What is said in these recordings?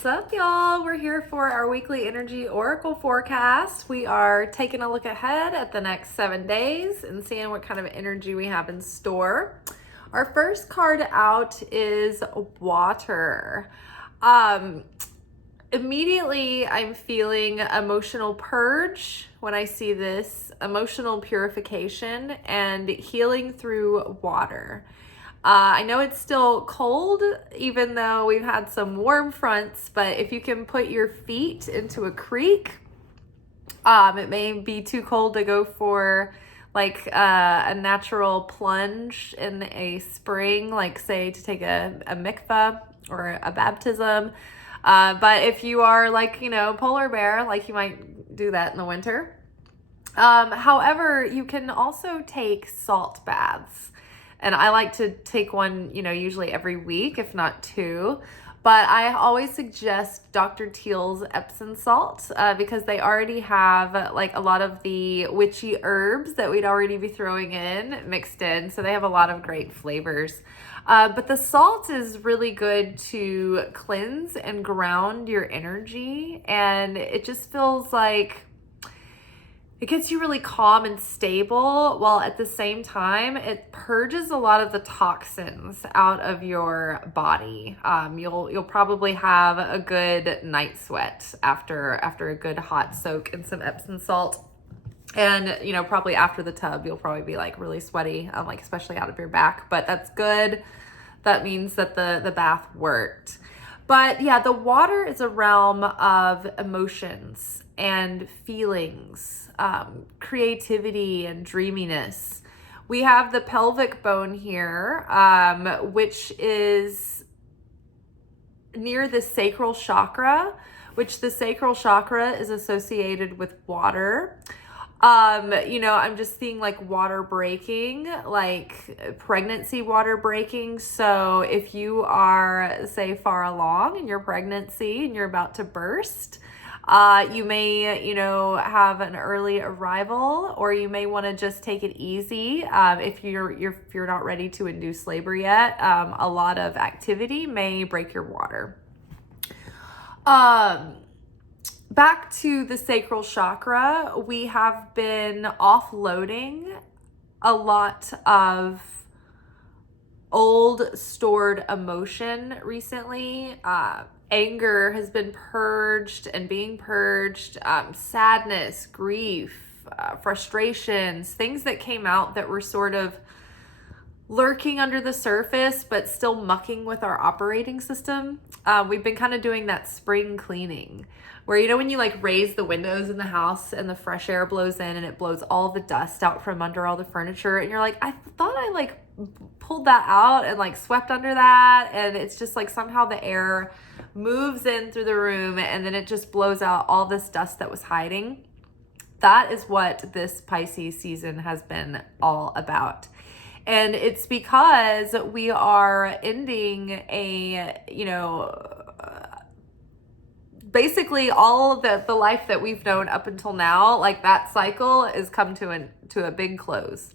What's up, y'all? We're here for our weekly energy oracle forecast. We are taking a look ahead at the next 7 days and seeing what kind of energy we have in store. Our first card out is water. Immediately, I'm feeling emotional purge when I see this, emotional purification and healing through water. I know it's still cold, even though we've had some warm fronts, but if you can put your feet into a creek, it may be too cold to go for like a natural plunge in a spring, like say to take a mikvah or a baptism. But if you are like, polar bear, like you might do that in the winter. However, you can also take salt baths. And I like to take one, usually every week, if not two. But I always suggest Dr. Teal's Epsom salt because they already have like a lot of the witchy herbs that we'd already be throwing in mixed in. So they have a lot of great flavors. But the salt is really good to cleanse and ground your energy. And it just feels like it gets you really calm and stable, while at the same time, it purges a lot of the toxins out of your body. You'll probably have a good night sweat after a good hot soak in some Epsom salt. And, probably after the tub, you'll probably be like really sweaty, like especially out of your back, but that's good. That means that the bath worked. But yeah, the water is a realm of emotions and feelings, creativity and dreaminess. We have the pelvic bone here, which is near the sacral chakra, which the sacral chakra is associated with water. I'm just seeing like water breaking, like pregnancy water breaking. So if you are, say, far along in your pregnancy and you're about to burst, you may, have an early arrival, or you may want to just take it easy. If you're not ready to induce labor yet, a lot of activity may break your water. Back to the sacral chakra, we have been offloading a lot of old stored emotion recently. Anger has been purged and being purged, sadness, grief, frustrations, things that came out that were sort of lurking under the surface, but still mucking with our operating system. We've been kind of doing that spring cleaning where, when you like raise the windows in the house and the fresh air blows in and it blows all the dust out from under all the furniture. And you're like, I thought I like pulled that out and like swept under that. And it's just like somehow the air moves in through the room and then it just blows out all this dust that was hiding. That is what this Pisces season has been all about. And it's because we are ending basically all of the life that we've known up until now, like that cycle is come to a big close.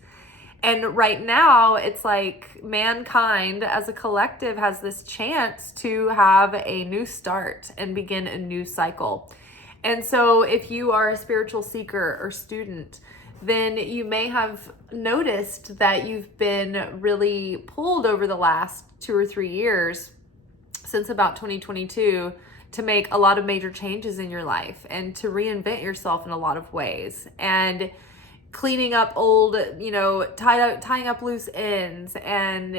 And right now it's like mankind as a collective has this chance to have a new start and begin a new cycle. And so if you are a spiritual seeker or student, then you may have noticed that you've been really pulled over the last 2 or 3 years since about 2022 to make a lot of major changes in your life and to reinvent yourself in a lot of ways. And cleaning up old, tying up loose ends and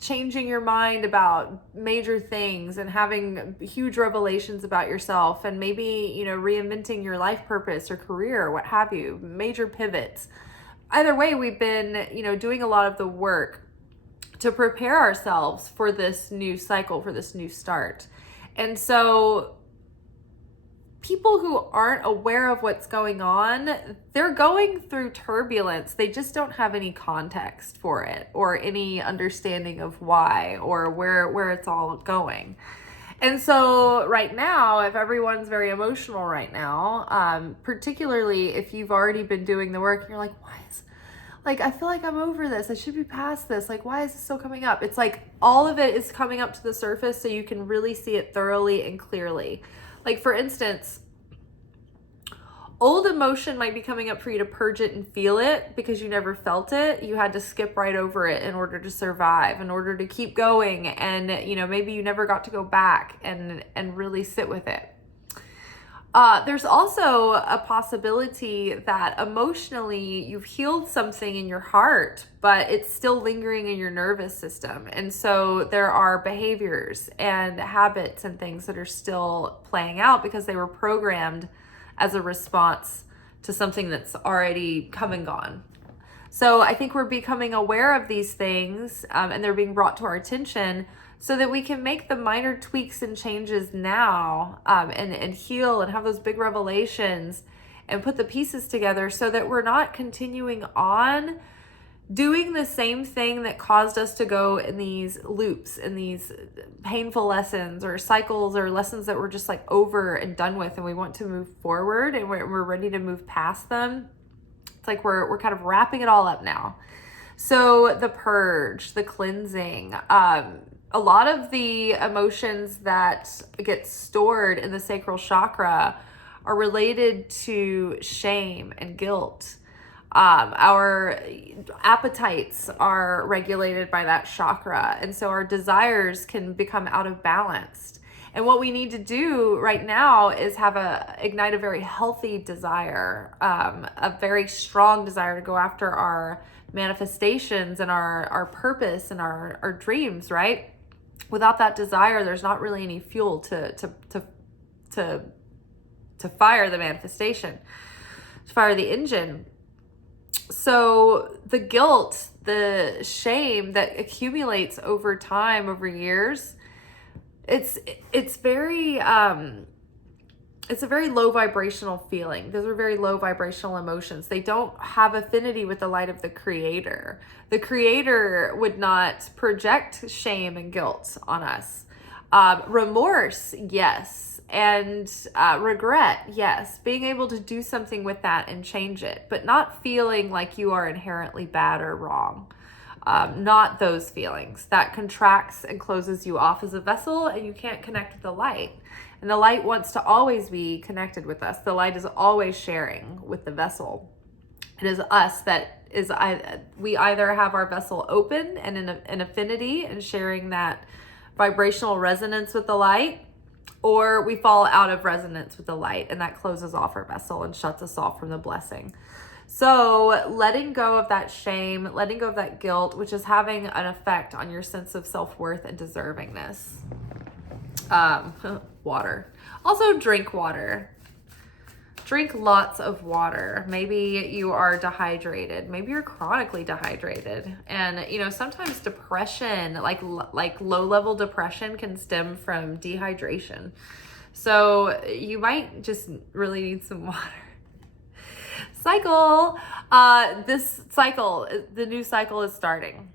changing your mind about major things and having huge revelations about yourself and maybe, reinventing your life purpose or career or what have you, major pivots. Either way, we've been, doing a lot of the work to prepare ourselves for this new cycle, for this new start. And so people who aren't aware of what's going on, they're going through turbulence. They just don't have any context for it or any understanding of why or where it's all going. And so right now, if everyone's very emotional right now, particularly if you've already been doing the work and you're like, like, I feel like I'm over this. I should be past this. Like, why is this still coming up? It's like all of it is coming up to the surface so you can really see it thoroughly and clearly. Like, for instance, old emotion might be coming up for you to purge it and feel it because you never felt it. You had to skip right over it in order to survive, in order to keep going. And, you know, maybe you never got to go back and really sit with it. There's also a possibility that emotionally you've healed something in your heart, but it's still lingering in your nervous system. And so there are behaviors and habits and things that are still playing out because they were programmed as a response to something that's already come and gone. So I think we're becoming aware of these things, and they're being brought to our attention so that we can make the minor tweaks and changes now, and heal and have those big revelations and put the pieces together so that we're not continuing on doing the same thing that caused us to go in these loops and these painful lessons or cycles or lessons that we're just like over and done with, and we want to move forward and we're ready to move past them. It's like we're kind of wrapping it all up now. So the purge, the cleansing, a lot of the emotions that get stored in the sacral chakra are related to shame and guilt. Our appetites are regulated by that chakra, and so our desires can become out of balance. And what we need to do right now is ignite a very healthy desire, a very strong desire to go after our manifestations and our purpose and our dreams, right? Without that desire, there's not really any fuel to fire the manifestation, to fire the engine. So the guilt, the shame that accumulates over time, over years, it's a very low vibrational feeling. Those are very low vibrational emotions. They don't have affinity with the light of the Creator. The Creator would not project shame and guilt on us. Remorse, yes. And regret, yes. Being able to do something with that and change it, but not feeling like you are inherently bad or wrong. Not those feelings. That contracts and closes you off as a vessel, and you can't connect with the light. And the light wants to always be connected with us. The light is always sharing with the vessel. It is us that is, we either have our vessel open and in an affinity and sharing that vibrational resonance with the light, or we fall out of resonance with the light, and that closes off our vessel and shuts us off from the blessing. So letting go of that shame, letting go of that guilt, which is having an effect on your sense of self-worth and deservingness. Water. Also drink water. Drink lots of water. Maybe you are dehydrated. Maybe you're chronically dehydrated. And, you know, sometimes depression, like low-level depression can stem from dehydration. So you might just really need some water. Cycle. This cycle, the new cycle is starting.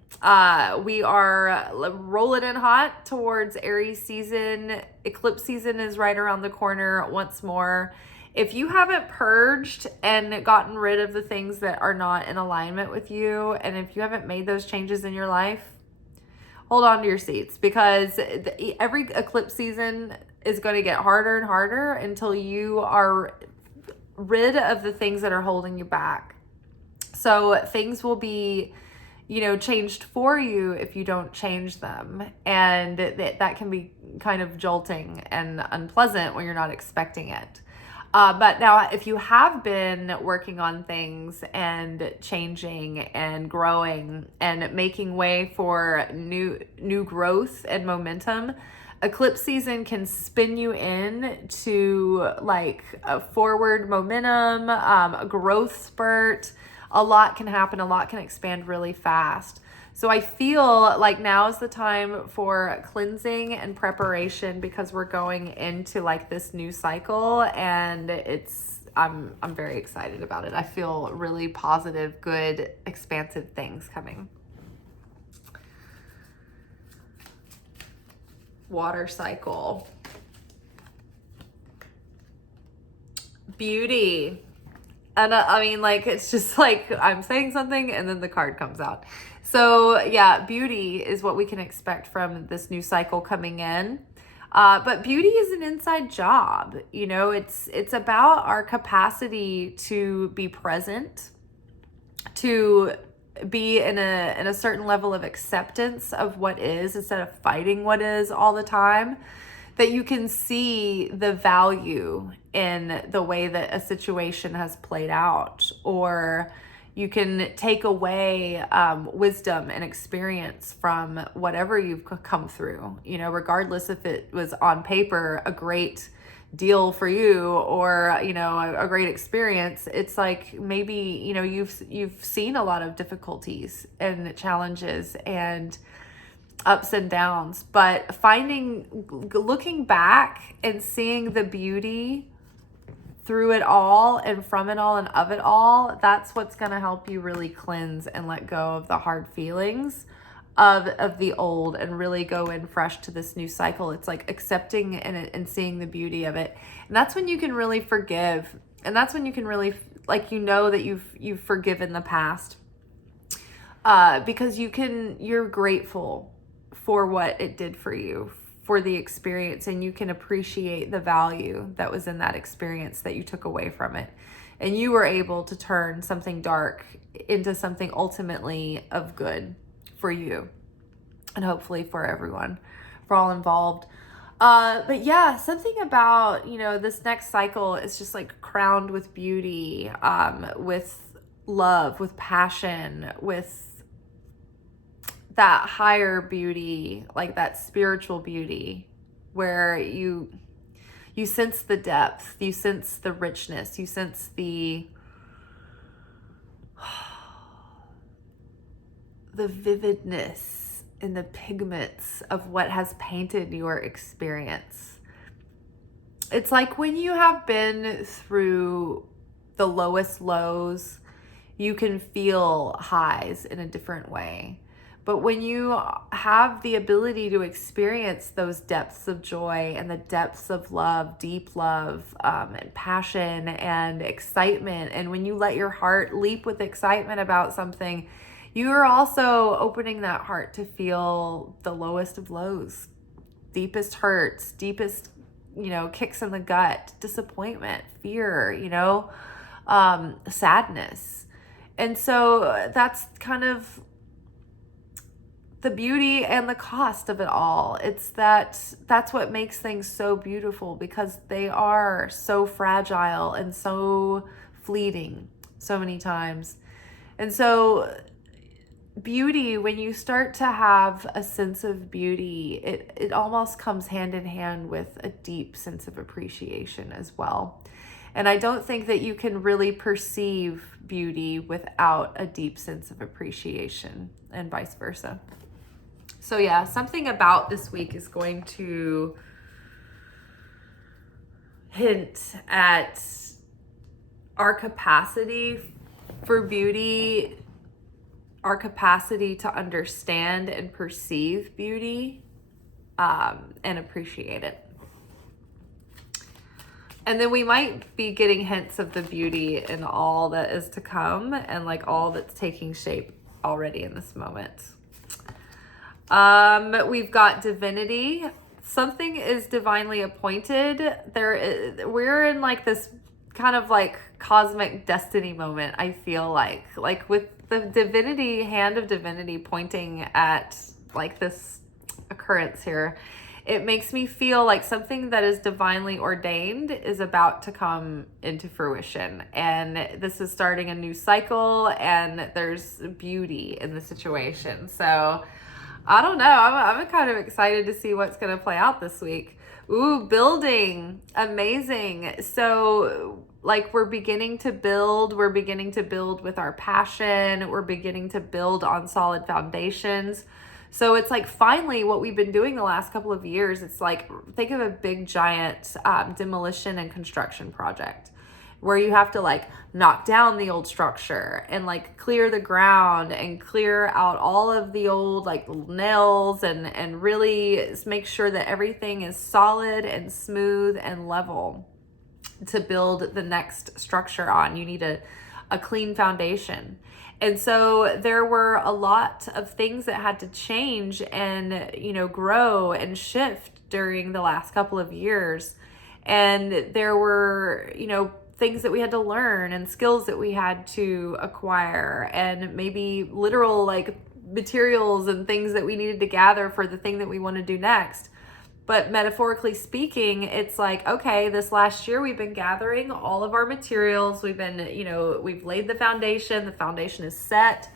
We are rolling in hot towards Aries season. Eclipse season is right around the corner once more. If you haven't purged and gotten rid of the things that are not in alignment with you, and if you haven't made those changes in your life, hold on to your seats, because every eclipse season is going to get harder and harder until you are rid of the things that are holding you back. So things will be, you know, changed for you if you don't change them. And that can be kind of jolting and unpleasant when you're not expecting it. But now if you have been working on things and changing and growing and making way for new growth and momentum, eclipse season can spin you in to like a forward momentum, a growth spurt. A lot can happen. A lot can expand really fast. So I feel like now is the time for cleansing and preparation, because we're going into like this new cycle, and I'm very excited about it. I feel really positive, good, expansive things coming. Water cycle. Beauty. And I mean, like, it's just like I'm saying something and then the card comes out. So yeah, beauty is what we can expect from this new cycle coming in. But beauty is an inside job. You know, it's about our capacity to be present, to be in a certain level of acceptance of what is instead of fighting what is all the time. That you can see the value in the way that a situation has played out, or you can take away wisdom and experience from whatever you've come through, you know, regardless if it was on paper a great deal for you or, you know, a great experience. It's like maybe, you know, you've seen a lot of difficulties and challenges and ups and downs, but looking back and seeing the beauty through it all and from it all and of it all, that's what's going to help you really cleanse and let go of the hard feelings of the old and really go in fresh to this new cycle. It's like accepting and seeing the beauty of it. And that's when you can really forgive. And that's when you can really, like, you know that you've forgiven the past, because you're grateful for what it did for you, for the experience, and you can appreciate the value that was in that experience that you took away from it. And you were able to turn something dark into something ultimately of good for you and hopefully for everyone, for all involved. But yeah, something about, you know, this next cycle is just like crowned with beauty, with love, with passion, with that higher beauty, like that spiritual beauty, where you sense the depth, you sense the richness, you sense the vividness and the pigments of what has painted your experience. It's like when you have been through the lowest lows, you can feel highs in a different way. But when you have the ability to experience those depths of joy and the depths of love, deep love, and passion and excitement, and when you let your heart leap with excitement about something, you are also opening that heart to feel the lowest of lows, deepest hurts, deepest, you know, kicks in the gut, disappointment, fear, you know, sadness. And so that's kind of the beauty and the cost of it all. It's that's what makes things so beautiful, because they are so fragile and so fleeting so many times. And so beauty, when you start to have a sense of beauty, it almost comes hand in hand with a deep sense of appreciation as well. And I don't think that you can really perceive beauty without a deep sense of appreciation, and vice versa. So yeah, something about this week is going to hint at our capacity for beauty, our capacity to understand and perceive beauty, and appreciate it. And then we might be getting hints of the beauty in all that is to come, and like all that's taking shape already in this moment. We've got divinity. Something is divinely appointed. We're in like this kind of like cosmic destiny moment, I feel like with the divinity, hand of divinity pointing at like this occurrence here. It makes me feel like something that is divinely ordained is about to come into fruition. And this is starting a new cycle, and there's beauty in the situation. So I don't know. I'm kind of excited to see what's going to play out this week. Ooh, building. Amazing. So like we're beginning to build with our passion. We're beginning to build on solid foundations. So it's like finally what we've been doing the last couple of years. It's like, think of a big giant demolition and construction project where you have to like knock down the old structure and like clear the ground and clear out all of the old like nails and really make sure that everything is solid and smooth and level. to build the next structure on. You need a clean foundation. And so there were a lot of things that had to change and, grow and shift during the last couple of years. And there were, things that we had to learn and skills that we had to acquire, and maybe literal like materials and things that we needed to gather for the thing that we want to do next. But metaphorically speaking, it's like, okay, this last year we've been gathering all of our materials. We've been, we've laid the foundation. The foundation is set.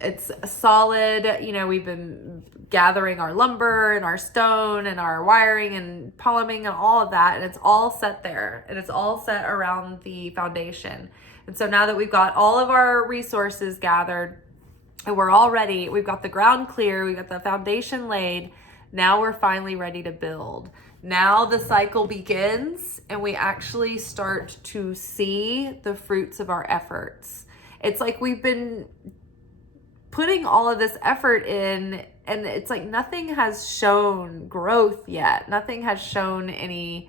It's solid. We've been gathering our lumber and our stone and our wiring and plumbing and all of that. And it's all set there. And it's all set around the foundation. And so now that we've got all of our resources gathered and we're all ready, we've got the ground clear, we've got the foundation laid. Now we're finally ready to build. Now the cycle begins and we actually start to see the fruits of our efforts. It's like we've been putting all of this effort in, and it's like nothing has shown growth yet. Nothing has shown any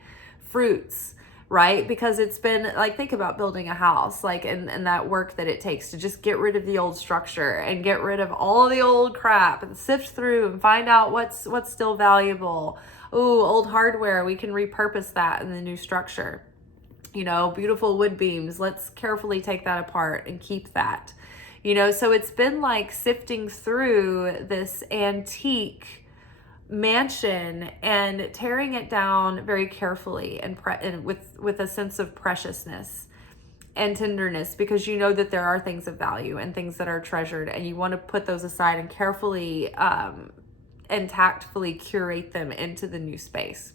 fruits, right? Because it's been like, think about building a house, like, and that work that it takes to just get rid of the old structure and get rid of all the old crap and sift through and find out what's still valuable. Ooh, old hardware, we can repurpose that in the new structure. Beautiful wood beams, let's carefully take that apart and keep that. So it's been like sifting through this antique mansion and tearing it down very carefully and with a sense of preciousness and tenderness, because that there are things of value and things that are treasured, and you want to put those aside and carefully and tactfully curate them into the new space.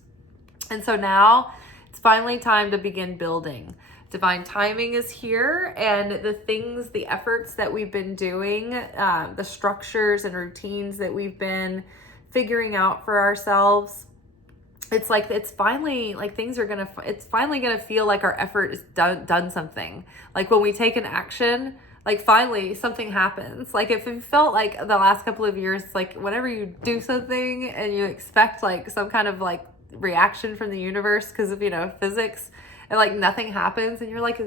And so now it's finally time to begin building. Divine timing is here, and the efforts that we've been doing, the structures and routines that we've been figuring out for ourselves, it's like it's finally gonna feel like our effort is done something. Like when we take an action, like finally something happens. Like if it felt like the last couple of years, like whenever you do something and you expect like some kind of like reaction from the universe because of physics, and like nothing happens, and you're like,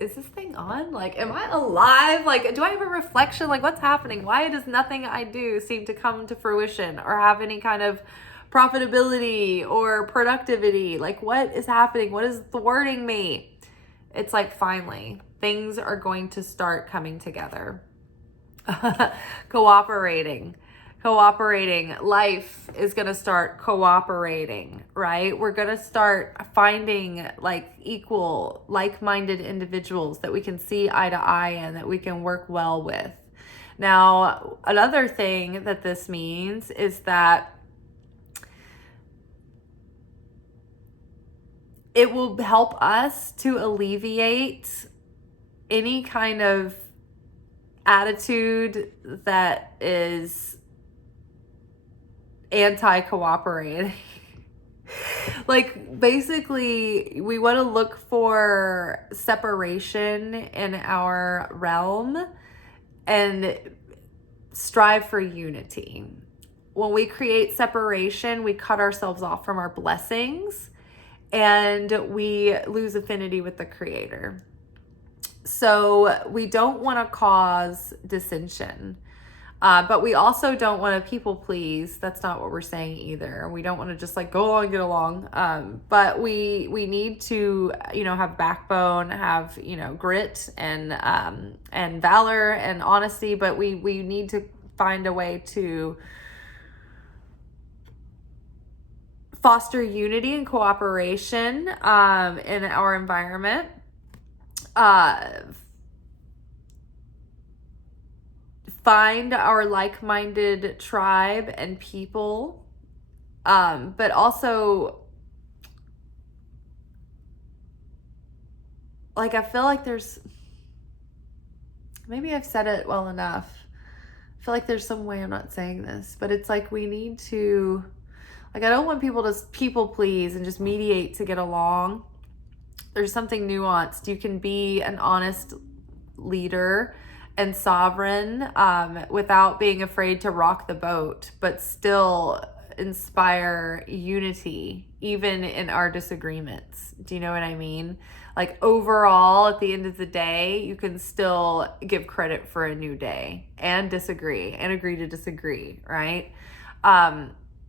is this thing on? Like, am I alive? Like, do I have a reflection? Like, what's happening? Why does nothing I do seem to come to fruition or have any kind of profitability or productivity? Like, what is happening? What is thwarting me? It's like, finally, things are going to start coming together. Cooperating. Life is going to start cooperating, right? We're going to start finding like equal, like-minded individuals that we can see eye to eye and that we can work well with. Now, another thing that this means is that it will help us to alleviate any kind of attitude that is anti-cooperating. Like basically we want to look for separation in our realm and strive for unity. When we create separation, we cut ourselves off from our blessings and we lose affinity with the Creator. So we don't want to cause dissension. But we also don't want to people please. That's not what we're saying either. We don't want to just like go along, get along. But we need to, have backbone, have, grit and valor and honesty. But we need to find a way to foster unity and cooperation in our environment. Find our like-minded tribe and people, but also, like, I feel like maybe I've said it well enough. I feel like there's some way I'm not saying this, but it's like we need to, like, I don't want people to people please and just mediate to get along. There's something nuanced. You can be an honest leader and sovereign without being afraid to rock the boat, but still inspire unity, even in our disagreements. Do you know what I mean? Like overall, at the end of the day, you can still give credit for a new day and disagree and agree to disagree, right?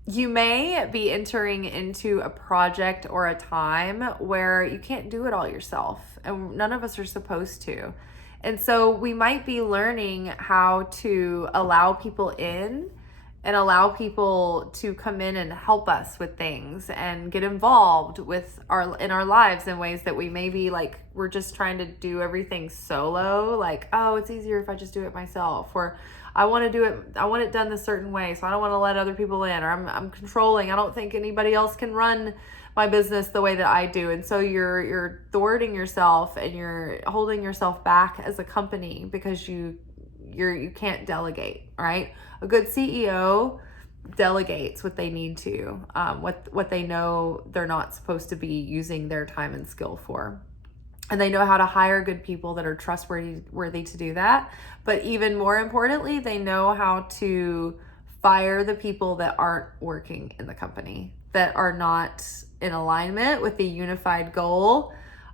You may be entering into a project or a time where you can't do it all yourself, and none of us are supposed to. And so we might be learning how to allow people in and allow people to come in and help us with things and get involved with in our lives in ways that we maybe like we're just trying to do everything solo, like, oh, it's easier if I just do it myself, or I want it done this certain way, so I don't want to let other people in, or I'm controlling. I don't think anybody else can run my business the way that I do. And so you're thwarting yourself and you're holding yourself back as a company because you can't delegate, right? A good CEO delegates what they need to, what they know they're not supposed to be using their time and skill for. And they know how to hire good people that are trustworthy to do that. But even more importantly, they know how to fire the people that aren't working in the company, that are not in alignment with the unified goal,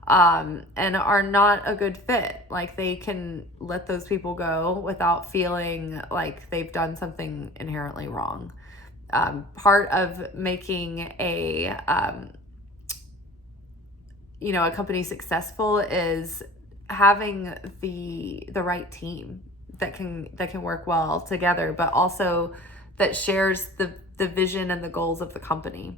and are not a good fit. Like they can let those people go without feeling like they've done something inherently wrong. Part of making a company successful is having the right team that can work well together, but also that shares the vision and the goals of the company.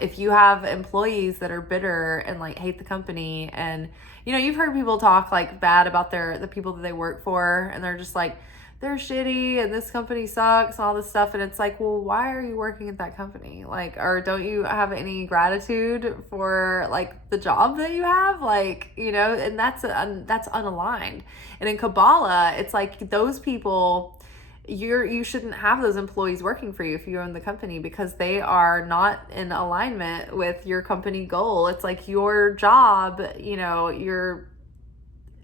If you have employees that are bitter and like hate the company, and you've heard people talk like bad about the people that they work for, and they're just like, they're shitty and this company sucks and all this stuff, and it's like, well, why are you working at that company? Like, or don't you have any gratitude for like the job that you have? Like, and that's unaligned. And in Kabbalah, it's like those people, you shouldn't have those employees working for you if you own the company, because they are not in alignment with your company goal. It's like your job,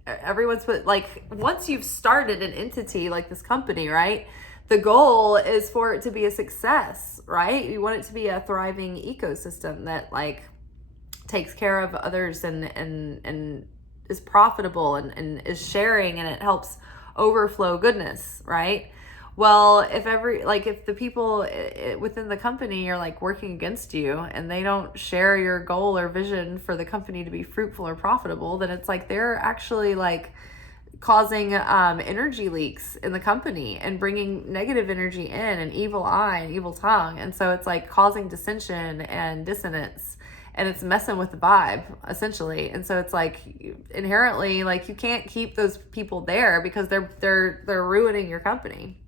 everyone's put, like, once you've started an entity like this company, right, the goal is for it to be a success, right? You want it to be a thriving ecosystem that like takes care of others and is profitable and is sharing, and it helps overflow goodness, right? Well, if the people within the company are like working against you and they don't share your goal or vision for the company to be fruitful or profitable, then it's like they're actually like causing energy leaks in the company and bringing negative energy in, and evil eye and evil tongue. And so it's like causing dissension and dissonance, and it's messing with the vibe essentially. And so it's like inherently like you can't keep those people there because they're ruining your company.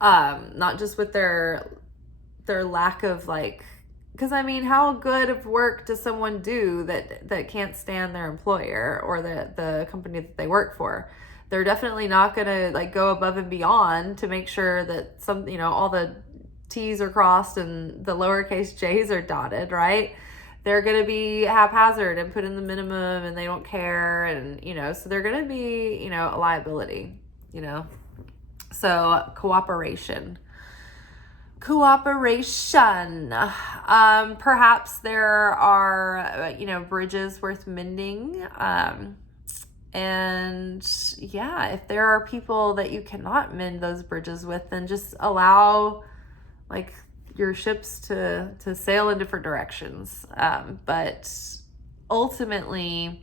Not just with their lack of like, because I mean, how good of work does someone do that can't stand their employer or the company that they work for? They're definitely not gonna like go above and beyond to make sure that all the T's are crossed and the lowercase j's are dotted, right? They're gonna be haphazard and put in the minimum, and they don't care, and so they're gonna be a liability. So cooperation. Perhaps there are bridges worth mending, and yeah, if there are people that you cannot mend those bridges with, then just allow like your ships to sail in different directions, but ultimately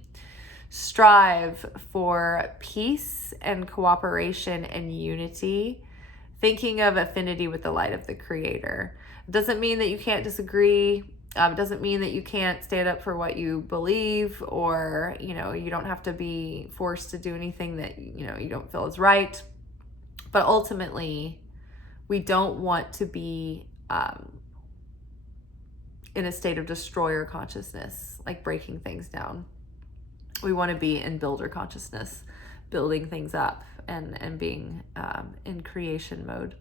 strive for peace and cooperation and unity, thinking of affinity with the light of the Creator. It doesn't mean that you can't disagree. It doesn't mean that you can't stand up for what you believe, or you don't have to be forced to do anything that you don't feel is right. But ultimately, we don't want to be in a state of destroyer consciousness, like breaking things down. We want to be in builder consciousness, building things up and being in creation mode.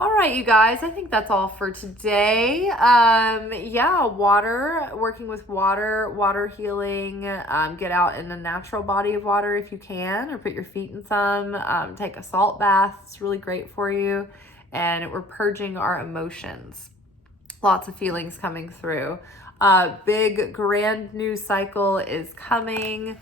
All right, you guys, I think that's all for today. Water, working with water healing, get out in a natural body of water if you can, or put your feet in some, take a salt bath. It's really great for you. and we're purging our emotions. Lots of feelings coming through. Big grand new cycle is coming.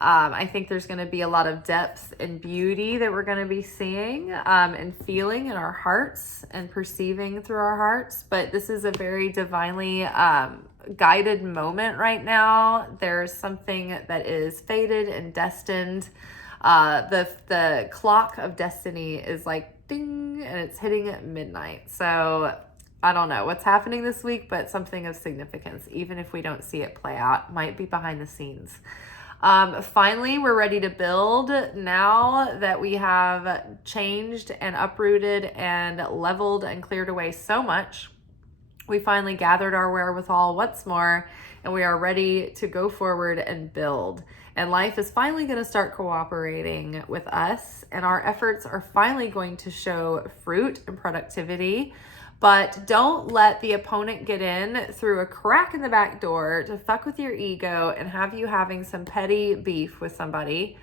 I think there's going to be a lot of depth and beauty that we're going to be seeing and feeling in our hearts and perceiving through our hearts. But this is a very divinely guided moment right now. There's something that is fated and destined. The clock of destiny is like ding, and it's hitting at midnight. So I don't know what's happening this week, but something of significance, even if we don't see it play out, might be behind the scenes. Finally, we're ready to build now that we have changed and uprooted and leveled and cleared away so much. We finally gathered our wherewithal once more, and we are ready to go forward and build. And life is finally going to start cooperating with us, and our efforts are finally going to show fruit and productivity. But don't let the opponent get in through a crack in the back door to fuck with your ego and have you having some petty beef with somebody,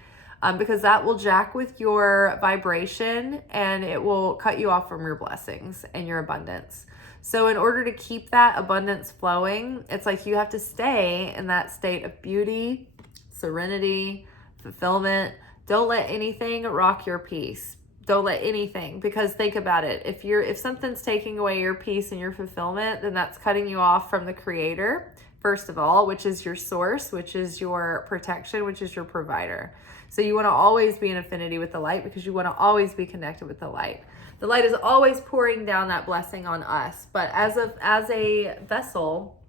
because that will jack with your vibration and it will cut you off from your blessings and your abundance. So in order to keep that abundance flowing, it's like you have to stay in that state of beauty, serenity, fulfillment. Don't let anything rock your peace. Don't let anything, because think about it. If something's taking away your peace and your fulfillment, then that's cutting you off from the creator, first of all, which is your source, which is your protection, which is your provider. So you want to always be in affinity with the light, because you want to always be connected with the light. The light is always pouring down that blessing on us. But as a vessel,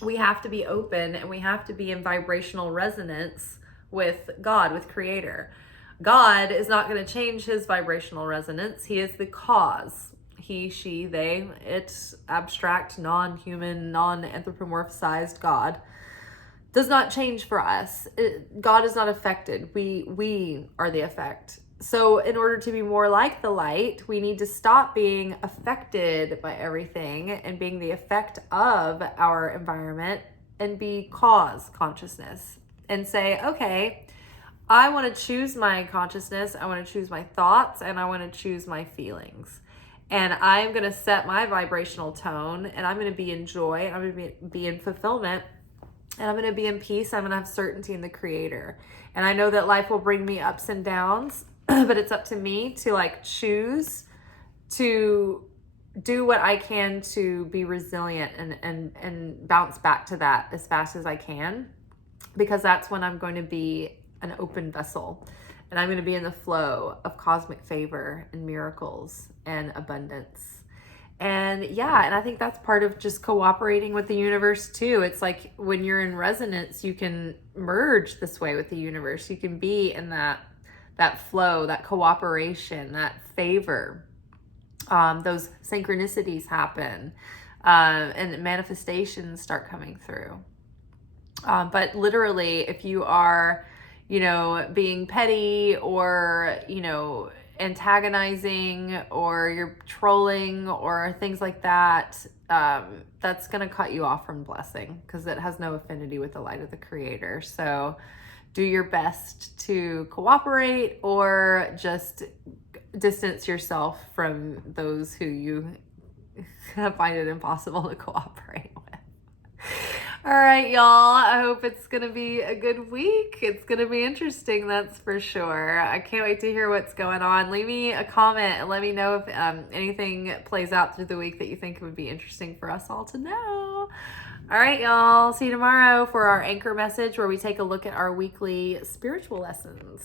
we have to be open and we have to be in vibrational resonance with God, with creator. God is not going to change his vibrational resonance. He is the cause. He, she, they, it's abstract, non-human, non-anthropomorphized God does not change for us. God is not affected. We are the effect. So in order to be more like the light, we need to stop being affected by everything and being the effect of our environment and be cause consciousness and say, okay, I want to choose my consciousness, I want to choose my thoughts, and I want to choose my feelings. And I'm going to set my vibrational tone, and I'm going to be in joy, I'm going to be in fulfillment, and I'm going to be in peace. I'm going to have certainty in the creator. And I know that life will bring me ups and downs, but it's up to me to choose to do what I can to be resilient and bounce back to that as fast as I can, because that's when I'm going to be an open vessel, and I'm going to be in the flow of cosmic favor and miracles and abundance. And I think that's part of just cooperating with the universe too. It's like when you're in resonance, you can merge this way with the universe. You can be in that flow, that cooperation, that favor. Those synchronicities happen, and manifestations start coming through. But literally, if you are being petty or, antagonizing, or you're trolling or things like that, that's going to cut you off from blessing, because it has no affinity with the light of the creator. So do your best to cooperate, or just distance yourself from those who you find it impossible to cooperate with. All right, y'all. I hope it's going to be a good week. It's going to be interesting, that's for sure. I can't wait to hear what's going on. Leave me a comment and let me know if anything plays out through the week that you think would be interesting for us all to know. All right, y'all. See you tomorrow for our anchor message, where we take a look at our weekly spiritual lessons.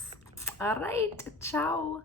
All right. Ciao.